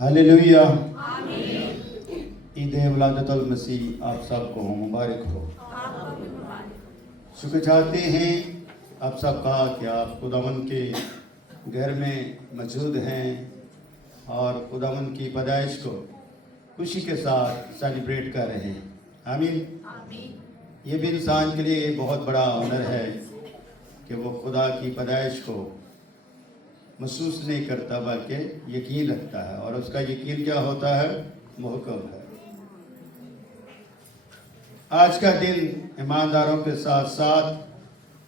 Hallelujah. Eid वलादतुल मसीह आप सबको मुबारक हो। शुक्र चाहते हैं आप सबका कि आप खुदावंद के घर में मौजूद हैं और खुदावंद की पैदाइश को खुशी के साथ सेलिब्रेट कर रहे हैं। आमीन। ये भी इंसान के लिए बहुत बड़ा ऑनर है कि वो खुदा की पैदाइश को महसूस नहीं करता बल्कि यकीन रखता है, और उसका यकीन क्या होता है? मुहकम है। आज का दिन ईमानदारों के साथ साथ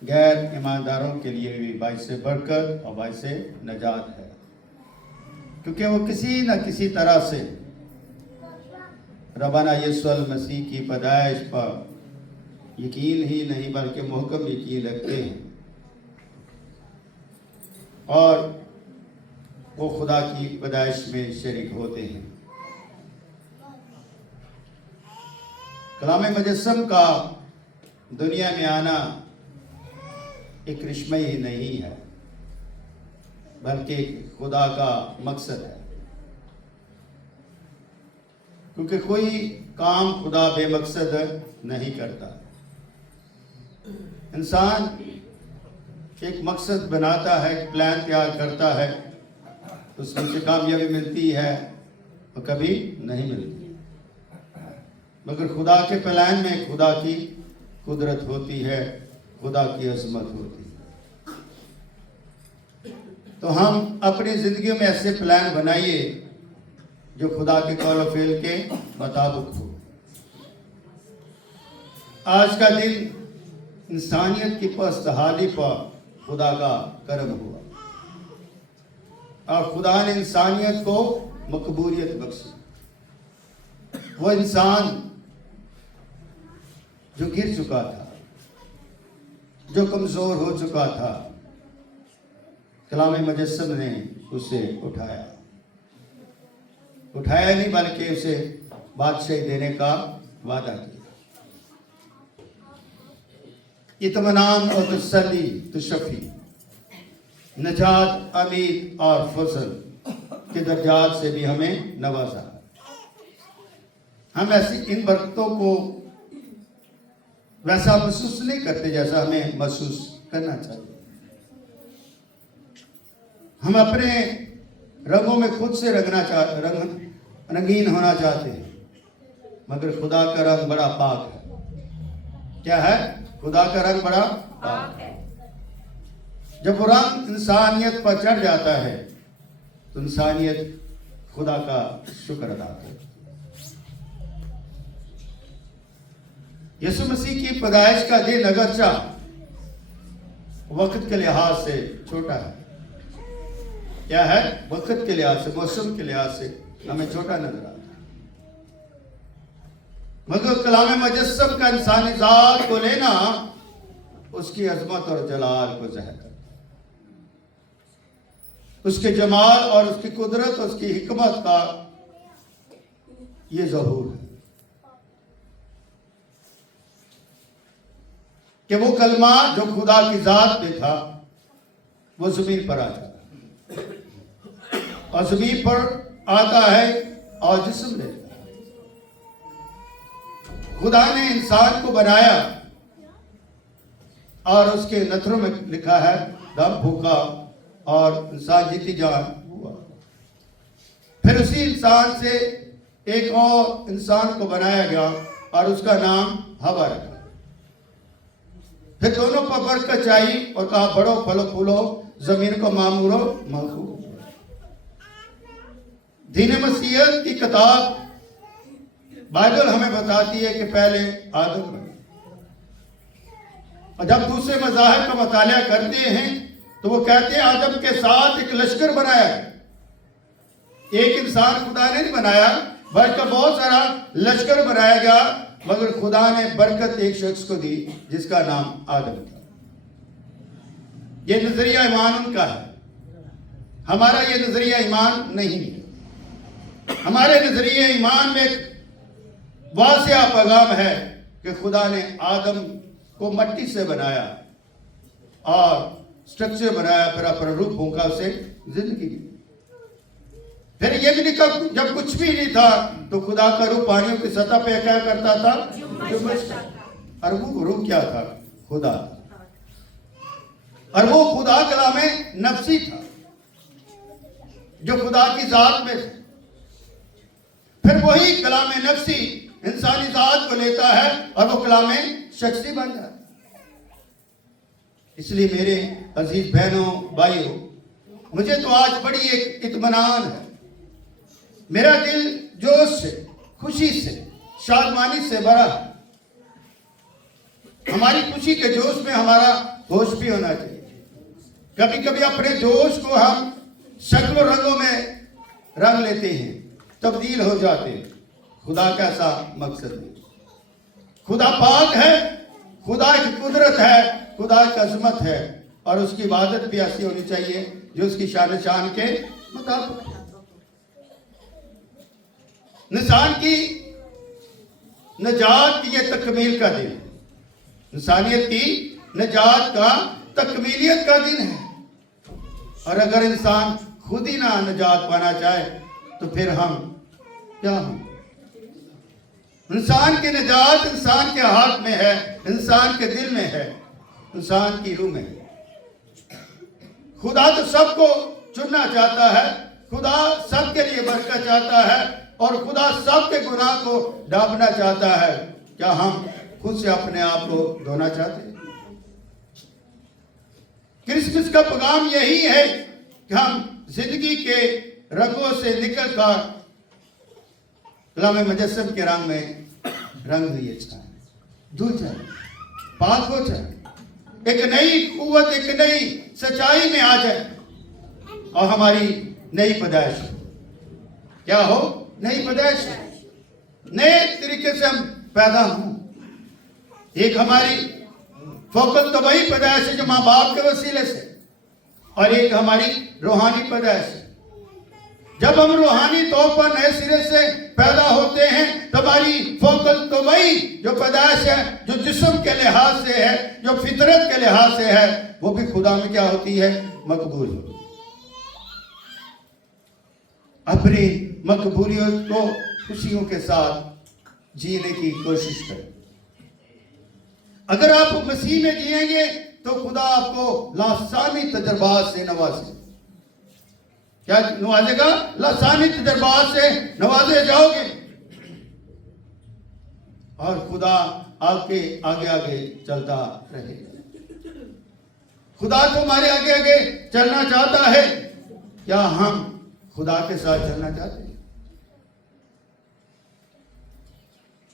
गैर ईमानदारों के लिए भी बाइस बरकत और बाइस नजात है, क्योंकि वो किसी न किसी तरह से रब्बाना यीशु मसीह की पैदाइश पर यकीन ही नहीं बल्कि मुहकम यकीन रखते हैं और वो खुदा की पैदाइश में शरीक होते हैं। कलाम मुजस्सम का दुनिया में आना एक करिश्मा ही नहीं है बल्कि खुदा का मकसद है, क्योंकि कोई काम खुदा बेमकसद नहीं करता। इंसान एक मकसद बनाता है, एक प्लान तैयार करता है, उसमें से कामयाबी मिलती है और कभी नहीं मिलती, मगर खुदा के प्लान में खुदा की कुदरत होती है, खुदा की अजमत होती है। तो हम अपनी जिंदगी में ऐसे प्लान बनाइए जो खुदा के कौल फेल के मुताबिक हो। आज का दिन इंसानियत की पस्तहाली पर खुदा का करम हुआ और खुदा ने इंसानियत को मकबूलियत बख्शी। वो इंसान जो गिर चुका था, जो कमजोर हो चुका था, कलाम मुजस्सम ने उसे उठाया नहीं बल्कि उसे बादशाही देने का वादा किया। इत्मीनान और तसल्ली, तुशफ़ी, नजात, अमीर और फजल के दर्जात से भी हमें नवाजा। हम ऐसी इन बरकतों को वैसा महसूस नहीं करते जैसा हमें महसूस करना चाहिए। हम अपने रंगों में खुद से रंगीन होना चाहते हैं, मगर खुदा का रंग बड़ा पाक है। क्या है? खुदा का रंग बड़ा पाक है। जब वो रंग इंसानियत पर चढ़ जाता है तो इंसानियत खुदा का शुक्र अदा करती है। यीशु मसीह की पैदाइश का दिन अगरचा वक्त के लिहाज से छोटा है, क्या है? वक्त के लिहाज से, मौसम के लिहाज से हमें छोटा नजर आता है, मगर कलाम मुजस्सम का इंसानी जात को लेना उसकी अजमत और जलाल को ज़ाहिर करता है, उसके जमाल और उसकी कुदरत, उसकी हिकमत का ये ज़हूर है कि वो कलमा जो खुदा की जात में था वो जमीन पर आ जाता है और जमीन पर आता है और जिस्म लेता है। खुदा ने इंसान को बनाया और उसके नथरों में लिखा है दम फूका और इंसान जीती जान हुआ। फिर उसी इंसान से एक और इंसान को बनाया गया और उसका नाम हवा रखा। फिर दोनों पर बरकत चाहिए और कहा बढ़ो फलो फूलो जमीन को मामूरो महफूज। दीन मसीहत की किताब बाइबल हमें बताती है कि पहले आदम बने, और जब दूसरे मज़ाहिब का मुतालिया करते हैं तो वो कहते हैं आदम के साथ एक लश्कर बनाया। एक इंसान खुदा ने नहीं बनाया बल्कि बहुत सारा लश्कर बनाया गया, मगर खुदा ने बरकत एक शख्स को दी जिसका नाम आदम था। ये नजरिया ईमान उनका है, हमारा ये नजरिया ईमान नहीं है। हमारे नजरिए ईमान में एक वाज़िया पैगाम है कि खुदा ने आदम को मट्टी से बनाया और स्ट्रक्चर बनाया, फिर अपना रूप फूंका, उसे जिंदगी दी। फिर ये भी लिखा जब कुछ भी नहीं था तो खुदा का रूह पानियों की सतह पे क्या करता था? और वो रूह क्या था? खुदा। और वो खुदा कलामे नफ्सी था जो खुदा की जात में था। फिर वही कलामे नफ्सी इंसानी जात को लेता है और वो कलामे शख्सी बन जाता है। इसलिए मेरे अजीज बहनों भाइयों, मुझे तो आज बड़ी एक इत्मीनान है। मेरा दिल जोश से, खुशी से, शादमानी से भरा है। हमारी खुशी के जोश में हमारा होश भी होना चाहिए। कभी कभी अपने जोश को हम शक्ल रंगों में रंग लेते हैं, तब्दील हो जाते हैं। खुदा का ऐसा मकसद नहीं। खुदा पाक है, खुदा की कुदरत है, खुदा की अजमत है और उसकी इबादत भी ऐसी होनी चाहिए जो उसकी शान शान के मुताबिक। इंसान की नजात की ये तकमील का दिन, इंसानियत की नजात का तकमीलियत का दिन है। और अगर इंसान खुद ही ना नजात पाना चाहे तो फिर हम क्या हम? इंसान की नजात इंसान के हाथ में है, इंसान के दिल में है, इंसान की रूह में है। खुदा तो सबको चुनना चाहता है, खुदा सबके लिए बरकत चाहता है और खुदा सबके गुनाह को ढांपना चाहता है। क्या हम खुद से अपने आप को धोना चाहते हैं? क्रिसमस का पैगाम यही है कि हम जिंदगी के रंगों से निकल कर कलामे मुजस्सम के रंग में रंग हुई जाए, धुल जाए, पाक हो जाए, एक नई कुव्वत, एक नई सच्चाई में आ जाए और हमारी नई पैदाइश क्या हो? नई पैदाइश, नए तरीके से हम पैदा हों। एक हमारी फोकस तो वही पैदाइश है जो माँ बाप के वसीले से, और एक हमारी रूहानी पैदाइश है। जब हम रूहानी तौर पर नए सिरे से पैदा होते हैं तो हमारी फोकस तो वही जो पैदाइश है, जो जिस्म के लिहाज से है, जो फितरत के लिहाज से है, वो भी खुदा में क्या होती है? मकबूल होती है। अपनी मकबूलियत को खुशियों के साथ जीने की कोशिश करें। अगर आप मसीह में जिएंगे तो खुदा आपको लासानी तजर्बात से नवाजे। क्या नवाजेगा? लासानी तजर्बात से नवाजे जाओगे और खुदा आपके आगे आगे चलता रहेगा। खुदा तो हमारे आगे आगे चलना चाहता है। क्या हम खुदा के साथ चलना चाहते हैं?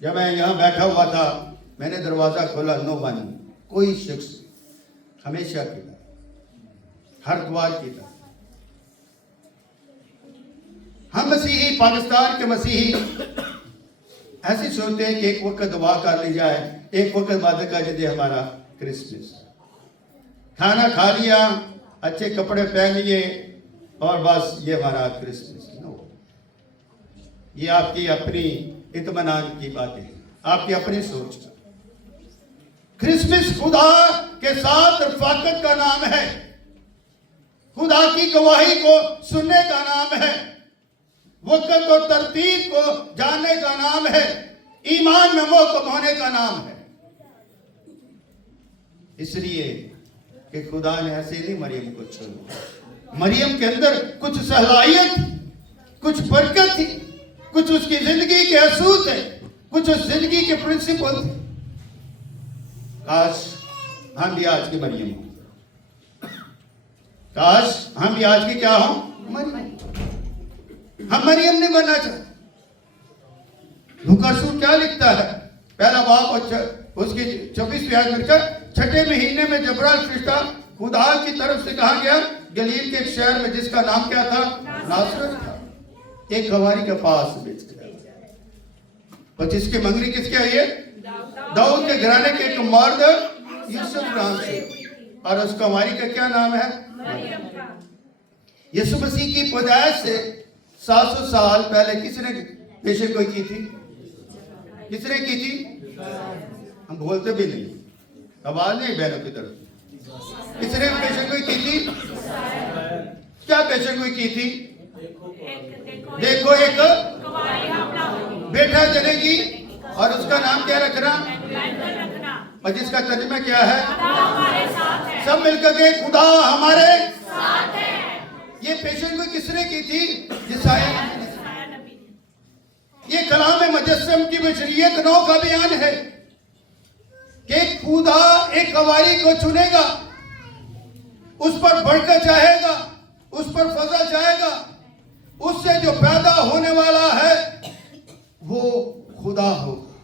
जब मैं यहां बैठा हुआ था, मैंने दरवाजा खोला, नो वन, कोई शख्स, हमेशा की तरह, हर द्वार की तरह। हम मसीही, पाकिस्तान के मसीही ऐसे सोचते हैं कि एक वक्त दुआ कर ली जाए, एक वक्त वादा कर दे हमारा क्रिसमस, खाना खा लिया, अच्छे कपड़े पहन लिए और बस ये हमारा क्रिसमस। नो, ये आपकी अपनी इत्मीनान की बातें हैं, आपकी अपनी सोच। क्रिसमस खुदा के साथ रफाकत का नाम है, खुदा की गवाही को सुनने का नाम है, वक़्त और तरतीब को जानने का नाम है, ईमान में मोहकम होने का नाम है। इसलिए कि खुदा ने ऐसे नहीं मरियम को छोड़ा। मरियम के अंदर कुछ सलाहियत, कुछ बरकत थी, कुछ उसकी जिंदगी के असूल थे, कुछ उस जिंदगी के प्रिंसिपल थे। काश हम भी आज की मरियम हो, काश हम भी आज की क्या हो? मरियम। हम मरियम नहीं बनना चाहते। लूका रसूल क्या लिखता है? पहला बाब उसकी 24वीं आयत में लिखा, छठे महीने में जबराइल फरिश्ता खुदा की तरफ से कहा गया गलील के एक शहर में जिसका नाम क्या था? नासरत था, एक गवारी के पास बेच गया। और जिसकी मंगनी किसके आई है? दाऊद के घराने के एक मर्द यूसुफ नाम से, और उस कुमारी का क्या नाम है? यीशु मसीह की पैदाइश से 700 साल पहले किसने पेशे कोई की थी? किसने की थी? हम बोलते भी नहीं, आवाज नहीं बहनों की तरफ। किसने पेशे कोई की थी? क्या पेशे कोई की थी? देखो एक बेटा जनेगी और उसका नाम क्या रखना, और जिसका तर्जुमा क्या है, सब मिलकर के खुदा हमारे साथ है। ये पेशेंट को किसने की थी, जिसाया ने। ये कलाम मुजस्सम की बशरियत नौ का बयान है कि खुदा एक कवारी को चुनेगा, उस पर बढ़कर चाहेगा, उस पर फजा चाहेगा, उससे जो पैदा होने वाला है वो खुदा होगा,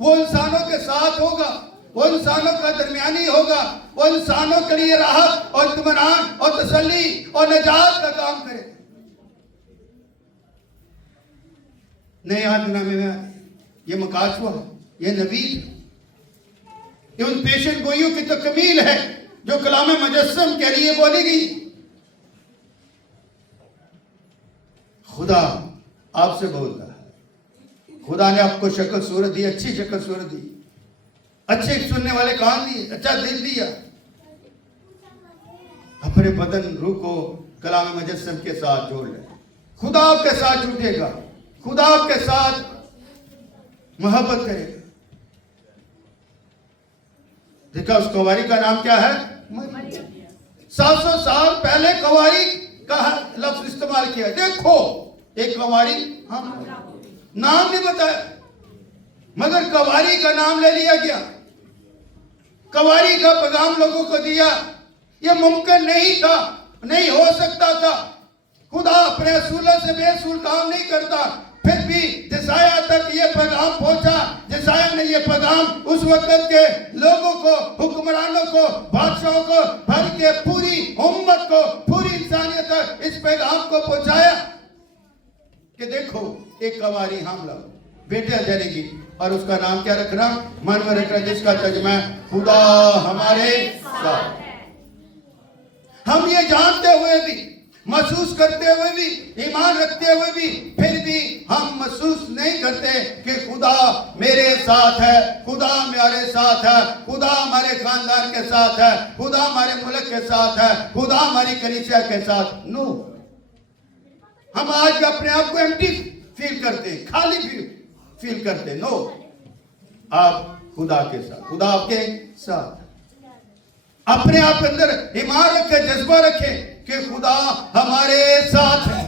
वो इंसानों के साथ होगा, वो इंसानों का दरमियानी होगा, वो इंसानों के लिए राहत और इत्मीनान और तसल्ली और निजात का काम करेगा। नए आदनामे में ये मकासवा, ये नवीद, ये उन पेशन गोइयों की तकमील है जो कलाम मुजस्सम के लिए बोली गई। खुदा आपसे बोलता है, खुदा ने आपको शक्ल सूरत दी, अच्छी शक्ल सूरत दी, अच्छे सुनने वाले कान दिए, अच्छा दिल दिया। अपने बदन रूह को कलाम मुजस्सम के साथ जोड़ ले, खुदा आपके साथ जुटेगा, खुदा आपके साथ मोहब्बत करेगा। देखा उस कवारी का नाम क्या है, 700 साल पहले कवारी का लफ्ज इस्तेमाल किया। देखो एक कवारी, हम नाम नहीं बताया मगर कवारी का नाम ले लिया गया, कवारी का पैगाम लोगों को दिया। यह मुमकिन नहीं था, नहीं हो सकता था। खुदा अपने असूलों से बेअसूल काम नहीं करता। फिर भी जिसाया तक ये पैगाम पहुंचा। जिसाया ने ये पैगाम उस वक्त के लोगों को, हुक्मरानों को, बादशाहों को, बल्कि पूरी उम्मत को, पूरी इंसानियत तक इस पैगाम को पहुंचाया कि देखो एक कवारी हमला बेटा जनेगी और उसका नाम क्या रखना, मनवर रखना, जिसका तर्जुमा है खुदा हमारे साथ। हम ये जानते हुए भी, महसूस करते हुए भी, ईमान रखते हुए भी, फिर भी हम महसूस नहीं करते कि खुदा मेरे साथ है, खुदा मेरे साथ है, खुदा हमारे खानदान के साथ है, खुदा हमारे मुल्क के साथ है, खुदा हमारी कलीसिया के साथ। नो, हम आज अपने आप को एम्प्टी फील करते, खाली फील करते। नो, आप खुदा के साथ, खुदा आपके साथ। अपने आप के अंदर ईमान रखे, जज्बा रखे कि खुदा हमारे साथ है।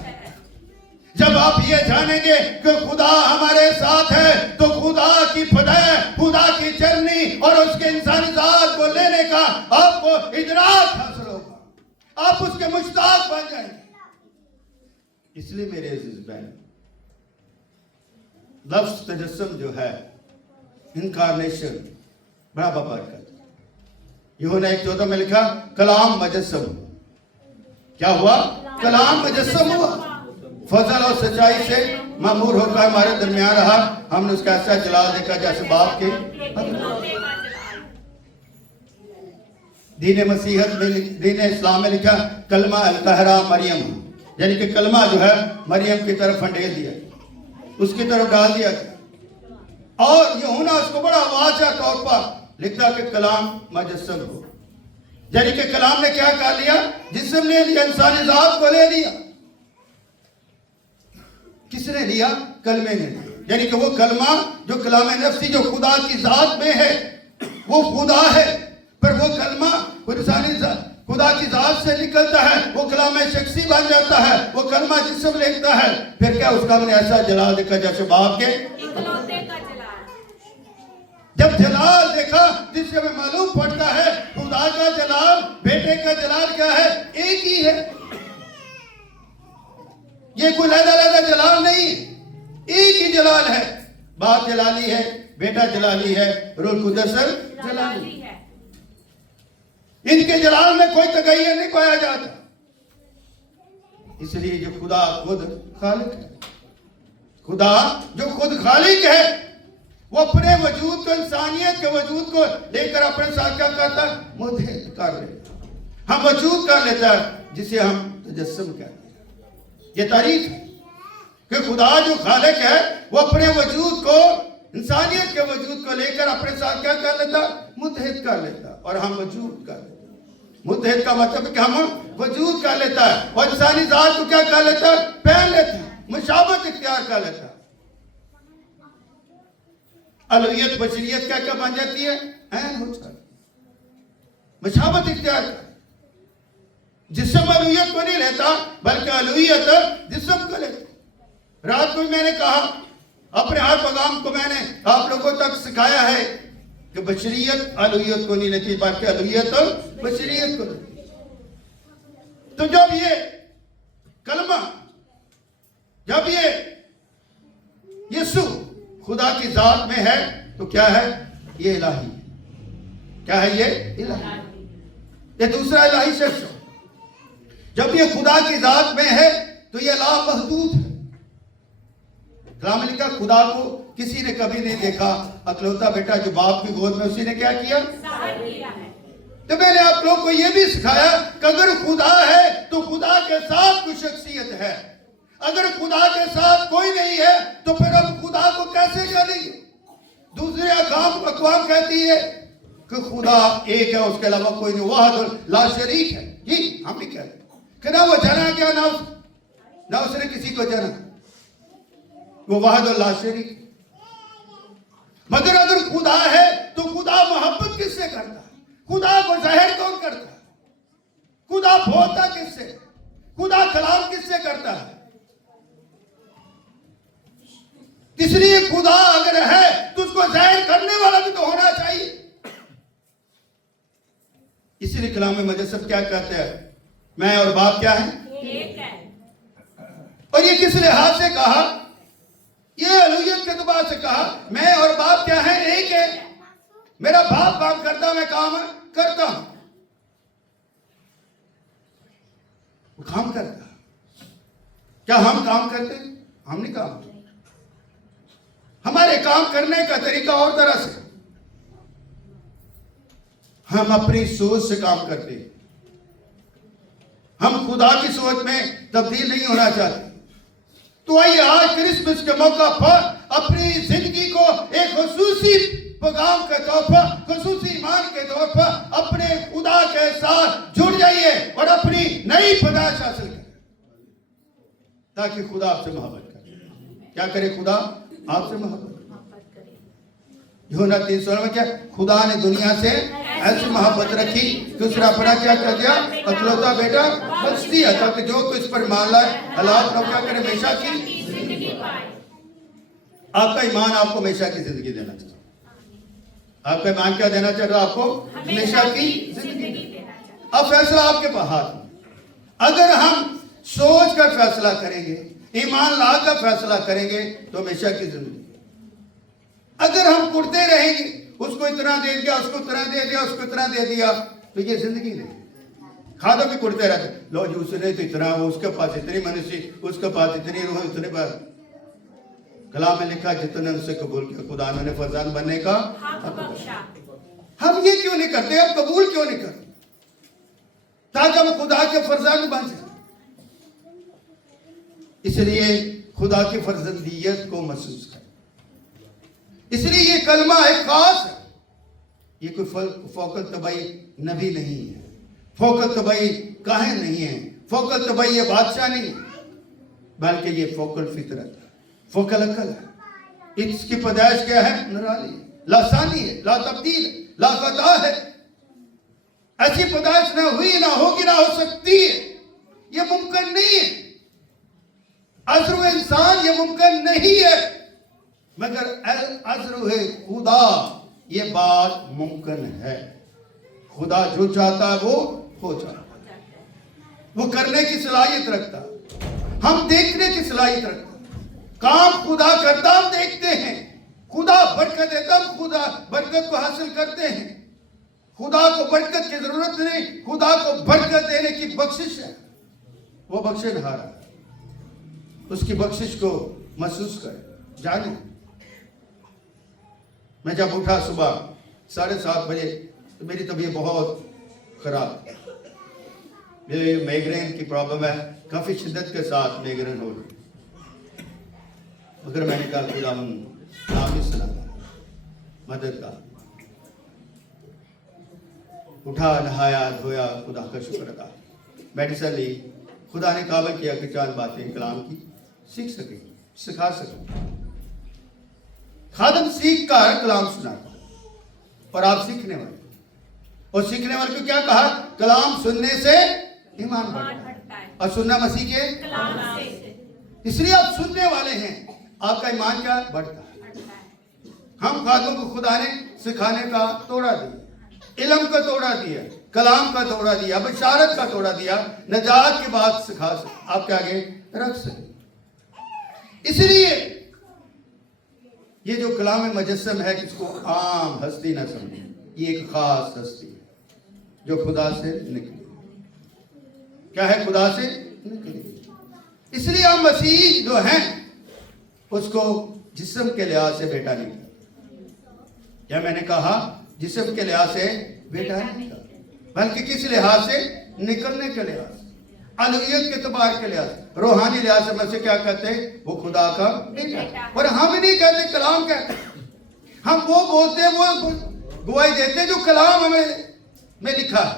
जब आप ये जानेंगे कि खुदा हमारे साथ है तो खुदा की फतह, खुदा की चरनी और उसके इंसानी जात को लेने का आपको इदराक हासिल होगा, आप उसके मुश्ताक बन जाएंगे। इसलिए मेरे अजीज बहन, लफ्ज तजस्सुम जो है, इनकारनेशन, बड़ा बरकत। यूहन्ना 1:14 में लिखा कलाम मुजस्सम। क्या हुआ? कलाम मुजस्सम हुआ, फजल और सच्चाई से मामूर होकर हमारे दरमियान रहा। हमने उसका ऐसा जलाल देखा जैसे बाप के। दीन मसीहत में, दीन इस्लाम में लिखा कलमा अल-तहरा मरियम, यानी कि कलमा जो है मरियम की तरफ फंडेल दिया, उसकी तरफ डाल दिया। और यूहन्ना उसको बड़ा वाज़ह तौर पर लिखता कि कलाम मुजस्सम हो, यानी कि कलाम ने क्या कर लिया, जिस्म ले लिया, इंसानी जात को ले लिया। किसने लिया? कलमे ने लिया, यानी कि वो कलमा जो कलाम नफ्सी जो खुदा की जात में है, वो खुदा है। पर वो कलमा इंसानी खुदा की जात से निकलता है, वो कलाम शख्सी बन जाता है, वो कलमा जिस्म लेता है। फिर क्या उसका हमने ऐसा जलाल देखा जैसे बाप के इकलौते का जलाल। जब जलाल देखा जिससे हमें मालूम पड़ता है खुदा का जलाल, बेटे का जलाल क्या है, एक ही है। ये कोई अलग-अलग जलाल नहीं, एक ही जलाल है। बाप जलाली है, बेटा जलाली है, रूह कुद्दस जलाली है। इनके जलाल में कोई तगय्युर नहीं पाया जाता। इसलिए जो खुदा खुद खालिक है, खुदा जो खुद खालिक है, वो अपने वजूद को, इंसानियत के वजूद को लेकर अपने साथ क्या करता है, मुतहद कर लेता। हम वजूद कर लेता है जिसे हम तजस्सुम कहते हैं। ये तारीफ है कि खुदा जो खालिक है वो अपने वजूद को, इंसानियत के वजूद को लेकर अपने साथ क्या कर लेता, मुतहद कर लेता, और हम वजूद कर लेते। मुत्तहिद का मतलब कि हम वजूद कर लेता है और इंसानी जात को क्या कर लेता है, पहन लेता है, मुशाबत इख्तियार कर लेता है। अलूहियत बशरियत क्या क्या बन जाती है, ऐन हो जाती, मुशाबत इख्तियार कर। जिस्म अलूहियत को नहीं लेता बल्कि अलूहियत जिस्म को लेता। रात को मैंने कहा अपने हर पैगाम को मैंने आप लोगों तक सिखाया है कि बशरियत अलूहियत को नहीं लेती बल्कि अलूहियत बशरियत को लेती। तो जब ये कलमा, जब ये यीशु खुदा की जात में है तो क्या है, ये इलाही। क्या है ये इलाही, ये दूसरा इलाही शख्स। जब ये खुदा की जात में है तो ये लामहदूद है। कलाम लिखा खुदा को किसी ने कभी नहीं देखा, अकलौता बेटा जो बाप की गोद में, उसी ने क्या किया, तो मैंने आप लोग को यह भी सिखाया कि अगर खुदा है तो खुदा के साथ कोई शख्सियत है। अगर खुदा के साथ कोई नहीं है तो फिर हम खुदा को कैसे जानेंगे। दूसरे अक़वाम कहती है कि खुदा एक है, उसके अलावा कोई नहीं, वाहिद ला शरीक है। जी हम भी कहते कि ना वो जाना क्या, ना उसने किसी को जाना, वो वाहिद ला शरीक। मगर अगर खुदा है तो खुदा मोहब्बत किससे करता है, खुदा को जाहिर कौन करता है, खुदा बोलता किससे, खुदा कलाम किससे करता है। इसलिए खुदा अगर है तो उसको जाहिर करने वाला भी तो होना चाहिए। इसलिए कलाम में मुजस्सम क्या कहते हैं, मैं और बाप क्या है, एक है। और ये किस लिहाज से कहा, ये अलूहियत के एतबार से कहा, मैं और बाप क्या है, एक है। मेरा बाप काम करता, मैं काम करता हूं, वो काम करता। क्या हम काम करते हैं, हम नहीं काम करते। हमारे काम करने का तरीका और तरह से, हम अपनी सोच से काम करते हैं। हम खुदा की सोच में तब्दील नहीं होना चाहते। तो आइए आज क्रिसमस के मौका पर अपनी जिंदगी को एक खुसूसी पैगाम के तौर पर, खुसूसी ईमान के तौर पर अपने खुदा के साथ जुड़ जाइए और अपनी नई पैदाइश हासिल करें, ताकि खुदा आपसे मोहब्बत करे। क्या करे खुदा, आपसे मोहब्बत करे। यूहन्ना 3:16 में क्या, खुदा ने दुनिया से ऐसी मोहब्बत रखी कि उसने अपना क्या कर दिया, अकलौता बेटा बख्श दिया, ताकि जो कोई इस पर मान लाए अल्लाह अपना क्या करे, हमेशा की जिंदगी पाए। आपका ईमान आपको हमेशा की जिंदगी देना चाहिए। आपका ईमान क्या देना चाह रहा, आपको हमेशा की जिंदगी। अब फैसला आपके हाथ में। अगर हम सोच कर फैसला करेंगे, ईमान ला कर फैसला करेंगे तो हमेशा की जिंदगी। अगर हम कुड़ते रहेंगे, उसको इतना दे दिया, उसको इतना दे दिया, उसको इतना दे दिया, तो ये जिंदगी नहीं। खादों भी कुड़ते रहते, लो जी उसने तो इतना, वो उसके पास इतनी मनुष्य, उसके पास इतनी रूह, इतने पास। कलाम में लिखा जितने उनसे कबूल किया खुदा ने फरजान बनने का हक बख्शा। हम ये क्यों नहीं करते, हम कबूल क्यों नहीं करते, ताकि हम खुदा के फरजान बन जाए। इसलिए खुदा की फर्जंदियत को महसूस करें। इसलिए ये कलमा एक खास है। ये कोई फोकल तबाई नबी नहीं है, फोकल तबाई काहिन नहीं है, फोकल तबाई ये बादशाह नहीं है, बल्कि ये फोकल फितरत है, फोकल अकल है। इसकी पैदाइश क्या है, नराली, लासानी है, ला तब्दील, ला फता है। ऐसी पैदाइश ना हुई, ना होगी, ना हो सकती है। ये मुमकिन नहीं है। अज़्र इंसान ये मुमकिन नहीं है, मगर अज़्र खुदा ये बात मुमकिन है। खुदा जो चाहता है वो हो जाता है, वो करने की सलाहियत रखता, हम देखने की सलाहियत रखता। काम खुदा करता हम देखते हैं, खुदा बरकत देता हम खुदा बरकत को हासिल करते हैं। खुदा को बरकत की जरूरत नहीं, खुदा को बरकत देने की बख्शिश है, वो बख्शनहार है। उसकी बख्शिश को महसूस करें, जाने। मैं जब उठा सुबह 7:30 बजे तो मेरी तबीयत बहुत खराब, मेरे माइग्रेन की प्रॉब्लम है, काफी शिद्दत के साथ माइग्रेन हो रही। मगर मैंने कहा खुदा नाम ही सुना मदद का। उठा, नहाया, धोया, खुदा का शुक्र अदा। मेडिसिन ली, खुदा ने काबिल किया कि 4 बातें कलाम की सीख सके, सिखा सके। खादम सीख कर कलाम सुनाता और आप सीखने वाले, और सीखने वाले को क्या कहा? कलाम सुनने से ईमान बढ़ता है और सुनना मसीह के कलाम से। इसलिए आप सुनने वाले हैं, आपका ईमान क्या बढ़ता है। हम खादमों को खुदा ने सिखाने का तोड़ा दिया, इल्म का तोड़ा दिया, कलाम का तोड़ा दिया, बशारत का तोड़ा दिया, नजात की बात सिखा सके, आपके आगे रख सके। इसलिए ये जो कलाम मुजस्सम है, किसको आम हस्ती ना समझे, ये एक खास हस्ती है जो खुदा से निकली। क्या है? खुदा से निकली। इसलिए हम मसीह जो हैं उसको जिस्म के लिहाज से बेटा नहीं कहते। क्या मैंने कहा? जिस्म के लिहाज से बेटा नहीं कहते, बल्कि किस लिहाज से? निकलने के लिहाज से, अलूहियत के तबार के लिहाज से, रूहानी लिहाज से मसीह क्या कहते हैं? वो खुदा का बेटा। और हम नहीं कहते, कलाम कहते। हम वो बोलते, वो गवाही देते जो कलाम हमें में लिखा है।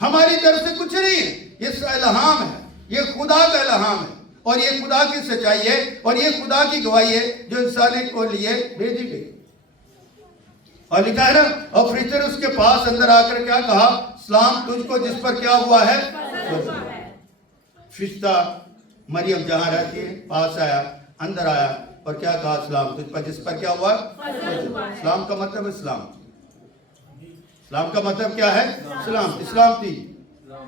हमारी तरफ से कुछ नहीं है, ये इल्हाम है, ये खुदा का इल्हाम है, और ये खुदा की सच्चाई है, और ये खुदा की गवाही है जो इंसान को लिए भेजी गई। और लिखा है ना, और फरिश्ते ने उसके पास अंदर आकर क्या कहा? सलाम तुझको जिस पर क्या हुआ है? फरिश्ता मरियम जहां रहती है पास आया, अंदर आया और क्या कहा? सलाम तुझ पर जिस पर क्या हुआ? सलाम का मतलब इस्लाम। सलाम का मतलब क्या है? सलाम, इस्लाम थी।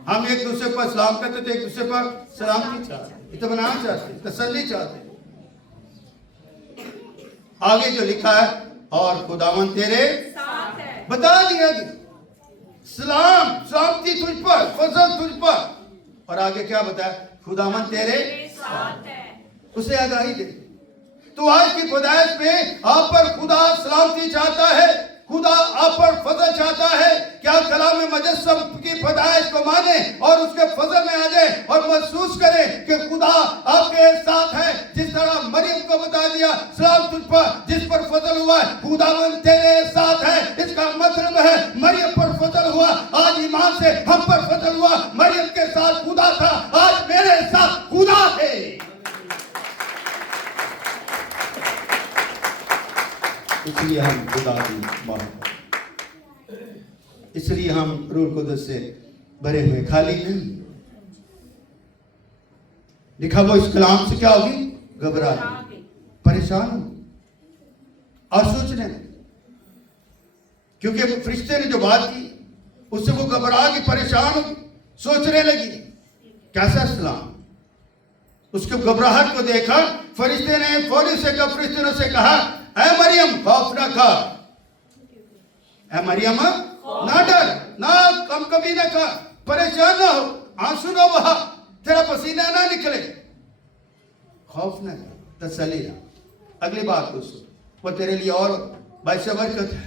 हम एक दूसरे पर सलाम करते थे, एक दूसरे पर सलामती चाहते, इत्मीनान चाहते, तसल्ली चाहते। आगे जो लिखा है, और खुदावन तेरे साथ है, बता दिया गया सलाम, सलामती तुझ पर, फजल तुझ पर। और आगे क्या बताया? खुदावन तेरे साथ है। उसे आगाही दे। तो आज की पैदाइश में आप पर खुदा सलामती चाहता है, खुदा आप पर फजल चाहता है। क्या कलाम मुजस्सम की पैदाइश को माने और उसके फजल में आ जाए और महसूस करें कि खुदा आपके साथ है। जिस तरह मरियम को बता दिया, सलाम तुझ पर जिस पर फजल हुआ है, खुदावन तेरे साथ है। इसका मतलब है मरियम पर फजल हुआ, आज ईमान से हम पर फजल हुआ। मरियम के साथ खुदा था, आज मेरे साथ खुदा है। इसलिए हम खुदा की बात, इसलिए हम रूह कुदस से भरे हुए, खाली नहीं। लिखा वो इस कलाम से क्या होगी? घबरा गई, परेशान हो और सोचने लगे, क्योंकि फरिश्ते ने जो बात की उससे वो घबरा गई, परेशान हो, सोचने लगी कैसा सलाम। उसके घबराहट को देखा फरिश्ते ने फौरी से कहा, फरिश्ते ने उसे कहा, ऐ मरियम खौफ ना खा, ऐ मरियम ना डर, ना कम कभी ना खा, परेशान ना हो, आंसू ना बहा, तेरा पसीना ना निकले, खौफ ना कर, तसल्ली ना। अगली बात को सुन, वो तेरे लिए और बरकत है।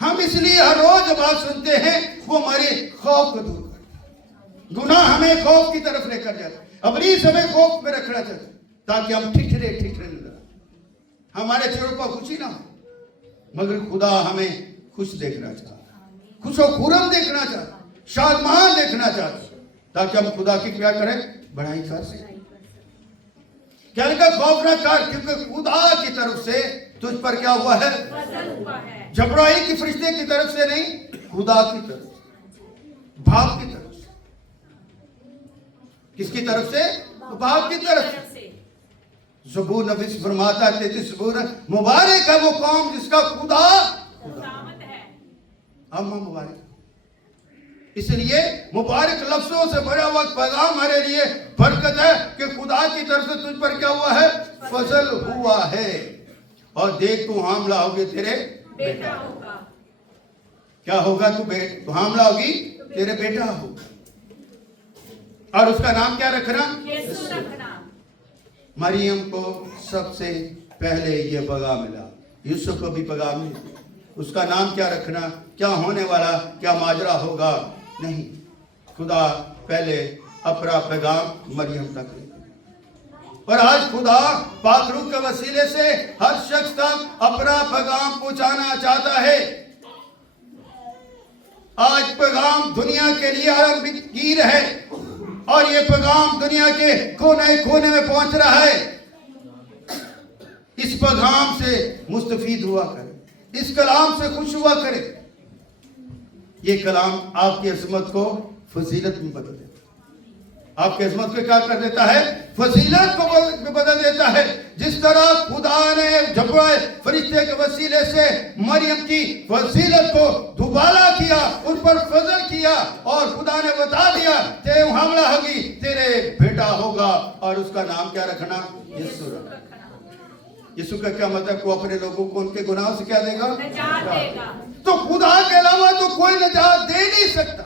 हम इसलिए हर रोज बात सुनते हैं, वो हमारे खौफ को दूर करता, गुनाह हमें खौफ की तरफ लेकर जाता, इब्लीस हमें खौफ में रखना चाहता, ताकि हम ठिठरे नजर, हमारे चेहरों पर खुशी ना हो। मगर खुदा हमें खुश देखना चाहता, खुश और खुरम देखना चाहता, शादमान देखना चाहता, ताकि हम खुदा की क्या करें? बढ़ाई कर सकें। क्या लिखा? खौफ ना कर, क्योंकि खुदा की तरफ से तुझ पर क्या हुआ है? जबराइल की फरिश्ते की तरफ से नहीं, खुदा की तरफ से, बाप की तरफ से। किसकी तरफ से? बाप की तरफ से। ज़बूर नबी फरमाता 33 ज़बूर, मुबारक है वो कौम जिसका खुदा खुदावंद है। हम मुबारक, इसलिए मुबारक लफ्जों से भरा हुआ पैगाम हमारे लिए बरकत है कि खुदा की तरफ से तुझ पर क्या हुआ है? फजल हुआ है। और देख तू हामला होगी, तेरे बेटा होगा। क्या होगा? तू हामला होगी, तेरे बेटा होगा। और उसका नाम क्या रखना? यीशु रखना। मरियम को सबसे पहले ये पैगाम मिला, यूसुफ को भी पैगाम मिला। उसका नाम क्या रखना, क्या होने वाला, क्या माजरा होगा, नहीं, खुदा पहले अपना पैगाम मरियम तक ले। और आज खुदा पाक रूह के वसीले से हर शख्स तक अपना पैगाम पहुंचाना चाहता है। आज पैगाम दुनिया के लिए आलमगीर है और ये पैगाम दुनिया के कोने कोने में पहुंच रहा है। इस पैगाम से मुस्तफीद हुआ करे, इस कलाम से खुश हुआ करे। ये कलाम आपकी अजमत को फजीलत में बदल देता है। आपकी अजमत को क्या कर देता है? फजीलत को बदल देता है। जिस तरह खुदा ने जब्राइल फरिश्ते के वसीले से मरियम की फजीलत को दुबाला किया, उन पर फजल किया और खुदा ने बता दिया तेरे हमला होगी, तेरे बेटा होगा और उसका नाम क्या रखना? यीशु रखना। यीशु का क्या मतलब? वो अपने लोगों को उनके गुनाहों से क्या देगा? निजात देगा। तो खुदा के अलावा तो कोई निजात दे नहीं सकता।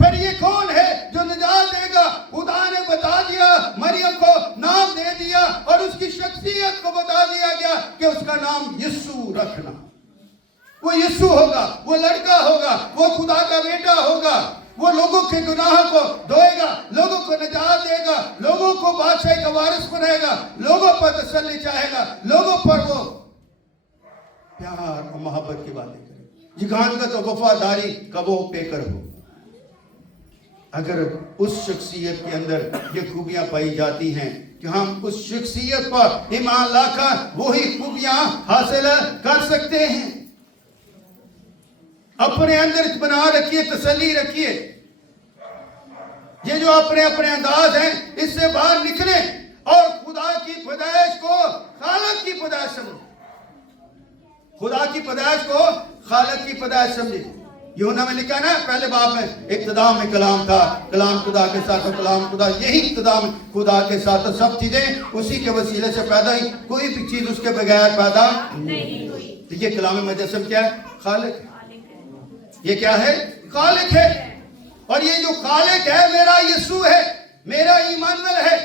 पर ये कौन है जो निजात देगा? खुदा ने बता दिया, मरियम को नाम दे दिया और उसकी शख्सियत को बता दिया गया कि उसका नाम यीशु रखना। वो यीशु होगा, वो लड़का होगा, वो खुदा का बेटा होगा, वो लोगों के गुनाहों को धोएगा, लोगों को निजात देगा, लोगों को बादशाह का वारिस बनाएगा, लोगों पर तसल्ली चाहेगा, लोगों पर वो प्यार और मोहब्बत की बातें करे, जिगानगत और वफादारी का वो पेकर हो। अगर उस शख्सियत के अंदर ये खूबियां पाई जाती हैं कि हम उस शख्सियत पर ईमान लाकर वही खूबियां हासिल कर सकते हैं। अपने अंदर बना रखिए, तसल्ली रखिए। ये जो अपने अपने अंदाज हैं इससे बाहर निकले और खुदा की पैदाइश को खालिक की पैदाइश समझे। खुदा की पैदाइश को खालिक की पैदाइश समझे। यूहन्ना में लिखा ना पहले बाब में, इब्तिदा में कलाम था, कलाम खुदा के साथ और कलाम खुदा, यही इब्तिदा में खुदा के साथ, सब चीजें उसी के वसीले से पैदा हुई, कोई भी चीज उसके बगैर पैदा नहीं हुई। तो ये कलाम मुजस्सम क्या है? खालिक है। ये क्या है? खालिक है। और ये जो खालिक है मेरा यीशु है, मेरा इमानुएल है।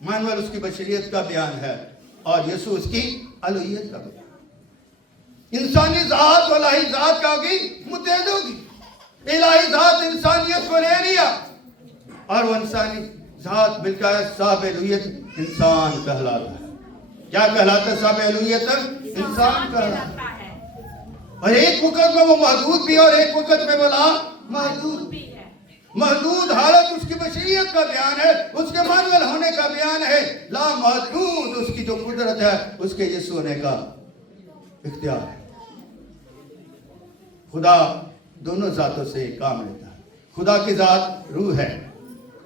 इमानुएल उसकी बशरियत का बयान है और यीशु उसकी अलूहियत का बयान। इंसानी जात और इलाही जात क्या होगी? मुत्तहद होगी। इलाही जात इंसानियत को ले लिया और वो इंसानी जात मिलकर साहब अलूहियत इंसान कहलाता है। क्या कहलाता है? साहब अलूहियत इंसान कहलाता है। और एक वक्त में वो महदूद भी और एक वक्त में बोला महदूद भी है। महदूद हालत उसकी बशरियत का बयान है, उसके मानवल होने का बयान है। ला महदूद उसकी जो कुदरत है, उसके यीशु होने का इख्तियार है। खुदा दोनों जातों से काम लेता है। खुदा की जात रूह है।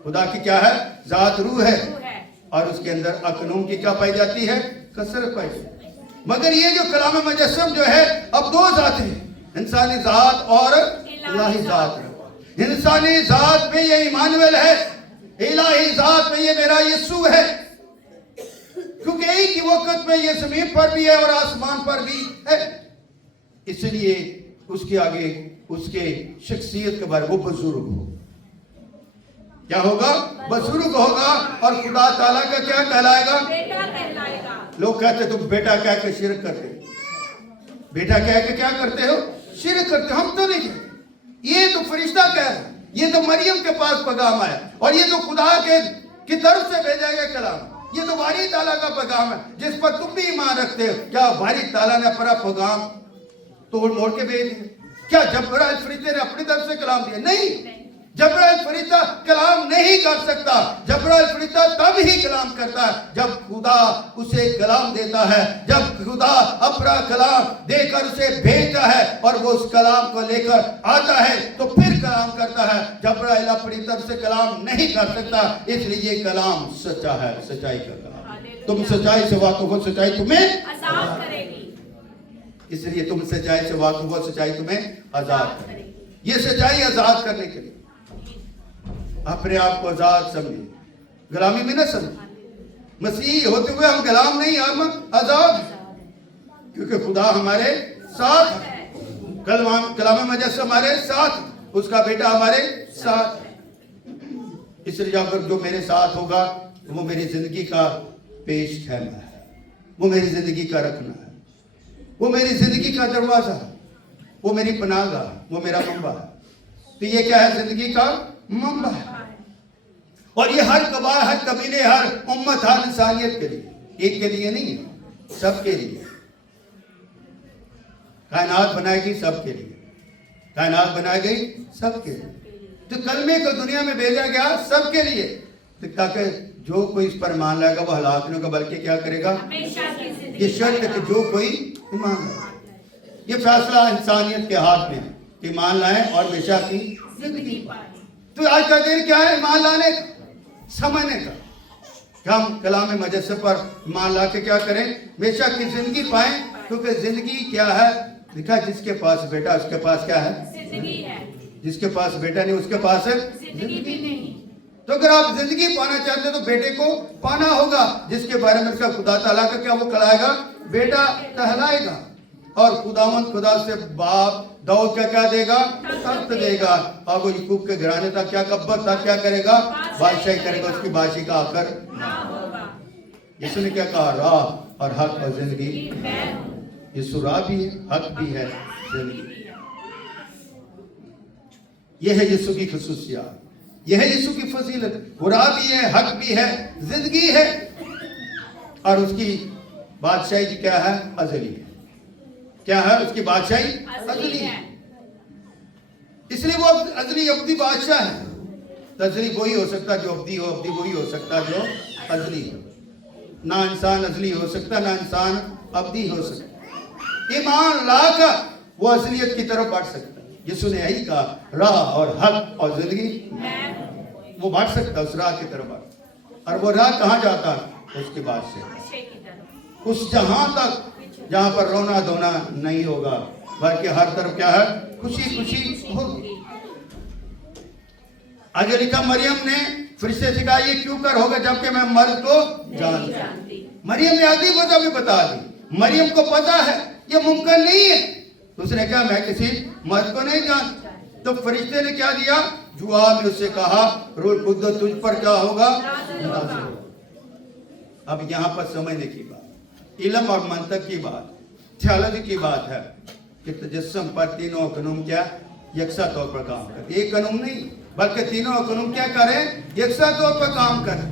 खुदा की क्या है? जात रूह है और उसके अंदर अकनूम की क्या पाई जाती है? कसरत पाई जाती है। मगर ये जो कलाम मुजस्सम जो है, अब दो जात है, इंसानी जात और इलाही जात है। इंसानी जात में ये इमानुएल है, इलाही जात में ये मेरा यीशु है। क्योंकि एक ही वक्त में ये जमीन पर भी है और आसमान पर भी है, इसलिए उसके आगे उसके शख्सियत के बारे में वो बुजुर्ग हो। क्या होगा? बुजुर्ग होगा और खुदा ताला का क्या कहलाएगा? बेटा कहलाएगा। लोग कहते तुम बेटा कह के शिरक करते हो। बेटा कह के क्या करते हो? शिरक करते हो। हम तो नहीं कहते, ये तो फरिश्ता कह रहा है, ये तो मरियम के पास पैगाम आया और ये तो खुदा के की तरफ से भेजा गया कलाम, ये तो बारी ताला का पैगाम है जिस पर तुम भी ईमान रखते हो। क्या बारी ताला ने अपना पैगाम तोड़ मोड़ के भेज दिया? क्या जब्राइल फरिश्ते ने अपनी तरफ से कलाम दिया? नहीं। जब्राइल फरिश्ता कलाम नहीं कर सकता। जब्राइल फरिश्ता तब ही कलाम करता है जब खुदा उसे कलाम देता है, जब खुदा अपना कलाम देकर उसे भेजता है और वो उस कलाम को लेकर आता है तो फिर कलाम करता है। जब्राइल अपनी तरफ से कलाम नहीं कर सकता, इसलिए ये कलाम सच्चा है, सच्चाई का कलाम। तुम सच्चाई से वाकिफ हो, सच्चाई तुम्हें आजाद करेगी। इसलिए तुम सच्चाई से वाकिफ हो, सच्चाई तुम्हें आजाद करेगी। ये सच्चाई आजाद करने के लिए अपने आप को आजाद समझिए, गुलामी में न समझिए। मसीह होते हुए हम गुलाम नहीं, हम आजाद, क्योंकि खुदा हमारे साथ है। कलाम मुजस्सम हमारे साथ, उसका बेटा हमारे साथ है। इसलिए अगर जो मेरे साथ होगा वो मेरी जिंदगी का पेश खैमा है, वो मेरी जिंदगी का रखना है, वो मेरी जिंदगी का दरवाजा है, वो मेरी पनाहगाह, वो मेरा मंबा है। तो ये क्या है? जिंदगी का मंबा है। और ये हर कबार, हर कबीले, हर उम्मत, हर इंसानियत के लिए, एक के लिए नहीं है, सबके लिए। कायनात बनाई गई सबके लिए, कायनात बनाई गई सबके लिए। तो कलमे को दुनिया में भेजा गया सबके लिए, तो ताकि जो कोई इस पर मान लाएगा वो हलाक नहीं होगा बल्कि क्या करेगा, ये शर्त है कि जो कोई ईमान लाए। ये फैसला इंसानियत के हाथ में है कि ईमान लाए और हमेशा की जिंदगी पाए। तो आज का दिन क्या है, ईमान लाने का, समझने का कि हम कलाम मुजस्सम पर ईमान ला के क्या करें, हमेशा की जिंदगी पाए। क्योंकि जिंदगी क्या है, लिखा जिसके पास बेटा उसके पास क्या है, जिंदगी है। जिसके पास बेटा नहीं उसके पास है जिंदगी भी नहीं। तो अगर आप जिंदगी पाना चाहते हो तो बेटे को पाना होगा, जिसके बारे में खुदा ताला का क्या वो कहलाएगा, बेटा कहलाएगा। और खुदावंद खुदा से बाप दाऊद का क्या देगा, तख्त देगा। और वो याकूब के घराने तक क्या कब्बत तक क्या करेगा, बादशाही करेगा, उसकी बादशाही का आखिर ना होगा। यीशु ने क्या कहा, राह और हक और जिंदगी। यीशु राह भी है, हक भी है, जिंदगी। यह है यीशु की खुसूसियत, यह है यीशु की फजीलत। वो राह भी है, हक भी है, जिंदगी है। और उसकी बादशाही की क्या है, अज़ली है। क्या है उसकी बादशाही, अज़ली है। इसलिए वो अज़ली अब्दी बादशाह है। तो अज़ली वही हो सकता जो अब्दी हो, अब्दी वही हो सकता जो अज़ली हो। ना इंसान अज़ली हो सकता, ना इंसान अब्दी हो सकता। ईमान लाकर वो असलियत की तरफ बढ़ सकता। यीशु ने यही कहा, राह और हक और जिंदगी, वो बढ़ सकता उस राह की तरफ बढ़। और वो राह कहाँ जाता, उसके बाद से उस जहां तक जहां पर रोना धोना नहीं होगा, बल्कि हर तरफ क्या है, खुशी खुशी होगी। आगे लिखा, मरियम ने फिर से कहा, ये क्यों कर होगा जबकि मैं मर्द को जानती। मरियम ने आधी वजह भी बता दी। मरियम को पता है ये मुमकिन नहीं है। उसने कहा मैं किसी मर्द को नहीं जानता। तो फरिश्ते ने क्या दिया जवाब में, उससे कहा रूह कुद्दस तुझ पर क्या होगा, नाज़िल होगा। अब यहाँ पर समझने की बात, इल्म और मंतक की बात, थियोलॉजी की बात है कि तजस्सुम पर तीनों कानून क्या यकसा तौर पर काम करते। एक कानून नहीं बल्कि तीनों कानून क्या करें, यकसा तौर पर काम करें।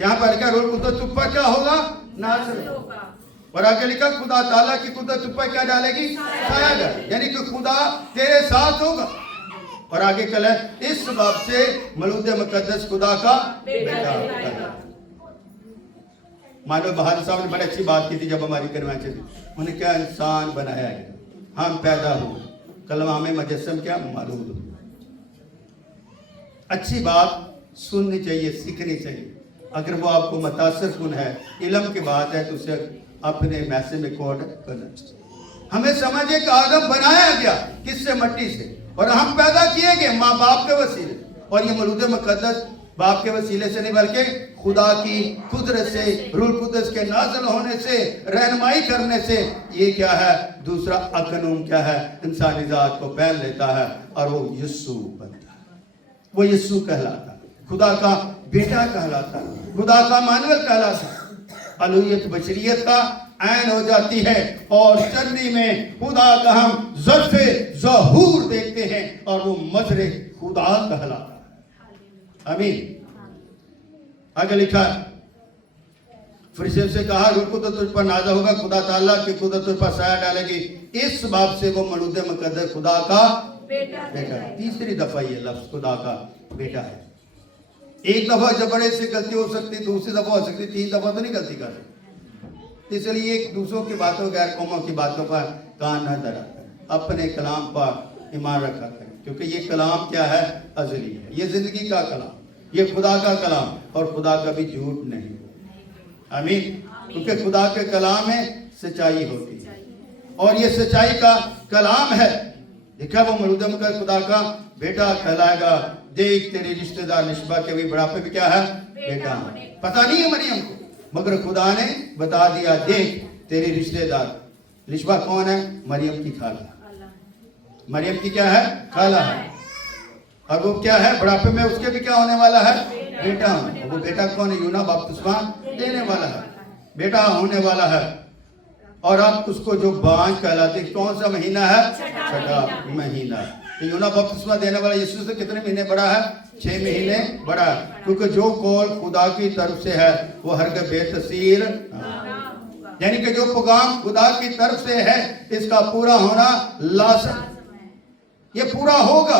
यहाँ पर क्या रूह कुद्दस तुझ पर क्या होगा, नाज़िल होगा। और आगे लिखा, खुदा ताला की कुदरत तुझ पर क्या डालेगी, साया डालेगी, यानी कि खुदा तेरे साथ होगा। और आगे कल है, इस सबब से मौलूद मुकद्दस खुदा का बेटा। मानो बहादुर साहब ने बड़ी अच्छी बात की थी जब हमारी करवाचे थी। उन्हें क्या इंसान बनाया गया, हम पैदा हुए, कलमा में मुजस्सम क्या मौलूद हो। अच्छी बात सुननी चाहिए, सीखनी चाहिए। अगर वो आपको मुतासिर कुन है, इल्म की बात है, तो उसे अपने मैसेज में कोड करना चाहिए। हमें समझे कि आदम बनाया गया किससे, मट्टी से, और हम पैदा किए गए माँ बाप के वसीले। और ये मौलूद मुकद्दस बाप के वसीले से नहीं बल्कि खुदा की कुदरत से, रूह कुदस के नाज़िल होने से, रहनुमाई करने से। ये क्या है, दूसरा अकानून क्या है, इंसानी जात को पहन लेता है और वो यीशु बनता है। वो यीशु कहलाता है, खुदा का बेटा कहलाता है, खुदा का मानव कहलाता है। अलूहियत बशरियत का ऐन हो जाती है और चंदी में खुदा का हम ज़र्फ़े ज़हूर देखते हैं और वो मज़रे खुदा कहलाता है। आमीन। आगे लिखा, फिर से कहा रूह कुद्दस तुझ पर नाज़िल होगा, खुदा ताला की कुदरत तुझ पर साया डालेगी। इस बात से वो मौलूद मुकद्दस खुदा का बेटा। तीसरी दफा ये लफ्ज़ खुदा का बेटा है। एक दफा जब बड़े से गलती हो सकती, दूसरी दफा हो सकती, तीन दफा तो नहीं गलती कर सकती। इसलिए एक दूसरों की बातों, गैर कौमों की बातों पर कान न धरा करें, अपने कलाम पर ईमान रखा करें। क्योंकि ये कलाम क्या है, अज़ली है, ये जिंदगी का कलाम, ये खुदा का कलाम, और खुदा कभी झूठ नहीं। आमीन। क्योंकि खुदा के कलाम में सच्चाई होती है और ये सच्चाई का कलाम है। देखा, वो मौलूद मुकद्दस खुदा का बेटा कहलाएगा। देख तेरे रिश्तेदार निस्बा के भी बुढ़ापे भी क्या है, बेटा। पता नहीं है मरियम को, मगर खुदा ने बता दिया, देख तेरी रिश्तेदार। निस्बा कौन है, मरियम की खाला। मरियम की क्या है, खाला है। और वो क्या है, बुढ़ापे में उसके भी क्या होने वाला है, बेटा। वो बेटा कौन है, यूना बपतिस्मा देने वाला है, बेटा होने वाला है। और अब उसको जो बांझ कहलाते, कौन सा महीना है, छठा महीना। तो यूना बपतिस्मा देने वाला यीशु से कितने महीने बड़ा है, 6 महीने बड़ा है। क्योंकि जो कौल खुदा की तरफ से है वो हरगिज़ बेतसीर। यानी कि जो पैगाम खुदा की तरफ से है इसका पूरा होना लाज़िम, ये पूरा होगा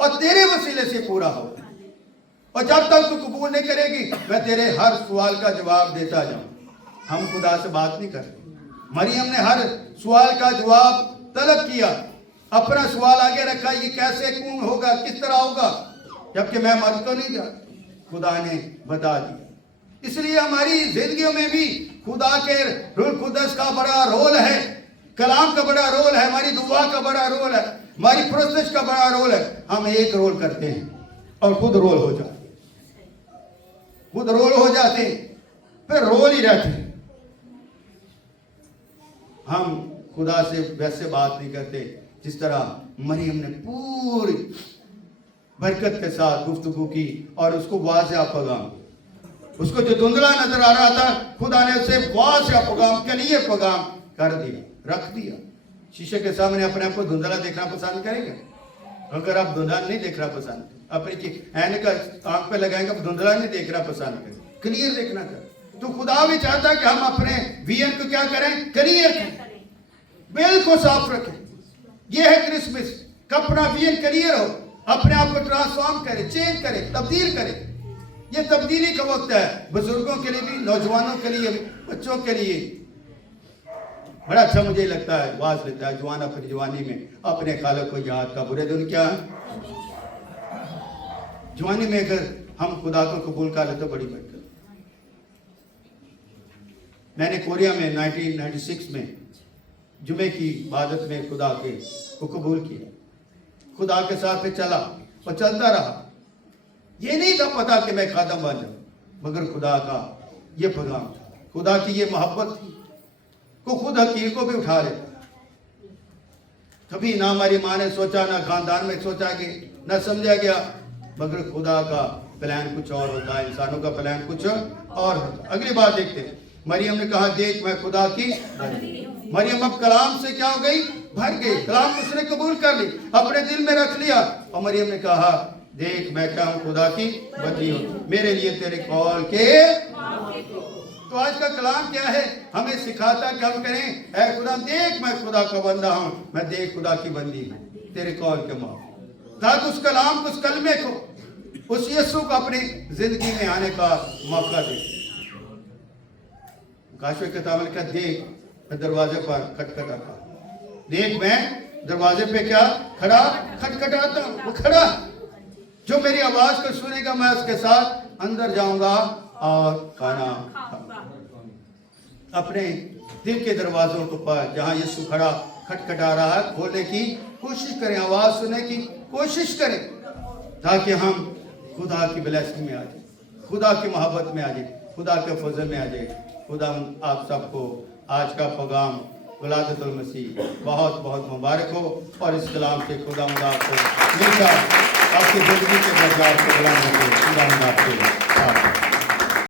और तेरे वसीले से पूरा होगा। और जब तक तू कबूल नहीं करेगी मैं तेरे हर सवाल का जवाब देता जाऊं। हम खुदा से बात नहीं करते। मरियम ने हर सवाल का जवाब तलब किया, अपना सवाल आगे रखा, ये कैसे क्यों होगा, किस तरह होगा, जबकि मैं मर तो नहीं जा। खुदा ने बता दिया। इसलिए हमारी जिंदगियों में भी खुदा के रूह कुदस का बड़ा रोल है, कलाम का बड़ा रोल है, हमारी दुआ का बड़ा रोल है, हमारी प्रोसेस का बड़ा रोल है। हम एक रोल करते हैं और खुद रोल हो जाते, खुद रोल हो जाते, फिर रोल ही रहते हैं। हम खुदा से वैसे बात नहीं करते जिस तरह मरियम ने पूरी बरकत के साथ गुफ्तगू की और उसको वाज़ेह पैगाम, उसको जो धुंधला नजर आ रहा था खुदा ने उसे वाज़ेह पैगाम, क्लियर पैगाम कर दिया, रख दिया। शीशे के सामने अपने आप को धुंधला देखना पसंद करेंगे? अगर आप धुंधला नहीं देखना पसंद, अपनी ऐनक आंख पे लगाएंगे, धुंधला नहीं देखना पसंद करें, क्लियर देखना कर। तो खुदा भी चाहता है कि हम अपने विजन को क्या करें, क्लियर करें, बिल्कुल साफ रखें। यह है क्रिसमस, अपना विजन क्लियर हो, अपने आप को ट्रांसफॉर्म करे, चेंज करे, तब्दील करे। ये तब्दीली का वक्त है, बुजुर्गों के लिए भी, नौजवानों के लिए भी, बच्चों के लिए। बड़ा अच्छा मुझे लगता है, वाज लेता है जवान अपनी जवानी में अपने खालिक को याद का, बुरे दिन क्या है जवानी में अगर हम खुदा को कबूल कर ले तो बड़ी बरकत। मैंने कोरिया में 1996 में जुमे की इबादत में खुदा के को कबूल किया, खुदा के साथ पे चला और चलता रहा। ये नहीं था पता कि मैं खादम बन जाऊं, मगर खुदा का ये पैगाम था, खुदा की ये मोहब्बत थी को खुद हकीर को भी उठा लेता। कभी ना हमारी माँ ने सोचा, ना खानदान में सोचा कि ना समझा गया, मगर खुदा का प्लान कुछ और होता है, इंसानों का प्लान कुछ और होता। अगली बात देखते हैं। मरियम ने कहा देख मैं खुदा की, मरियम अब कलाम से क्या हो गई, भर गई, कलाम उसने कबूल कर ली, अपने दिल में रख लिया। और मरियम ने कहा देख मैं क्या हूँ, खुदा की बंदी हूँ, मेरे लिए तेरे कॉल के। तो आज का कलाम क्या है, हमें सिखाता कि हम करें, ऐ खुदा देख मैं खुदा का बंदा हूँ, मैं देख खुदा की बंदी हूँ, तेरे कॉल के माँ, ताकि उस कलाम को, उस कलमे को, उस यीशु को अपनी जिंदगी में आने का मौका दे। काशवे के तावल का देख मैं दरवाजे पर खटखटाता, देख मैं दरवाजे पे क्या खड़ा खटखटाता हूँ, वो खड़ा जो मेरी आवाज को सुनेगा मैं उसके साथ अंदर जाऊंगा और खाना खाऊंगा। अपने दिल के दरवाजों को पर जहां यीशु खड़ा खटखटा रहा है खोलने की कोशिश करें, आवाज सुनने की कोशिश करें, ताकि हम खुदा की ब्लेसिंग में आ जाए, खुदा की मोहब्बत में आ जाए, खुदा के फजल में आ जाए। खुदा आप सबको आज का पैगाम वलादतुल मसीह बहुत बहुत मुबारक हो और इस कलाम से खुदा आपको हमेशा आपकी जिंदगी के दर्जात को बुलंद रखे। खुदा आपको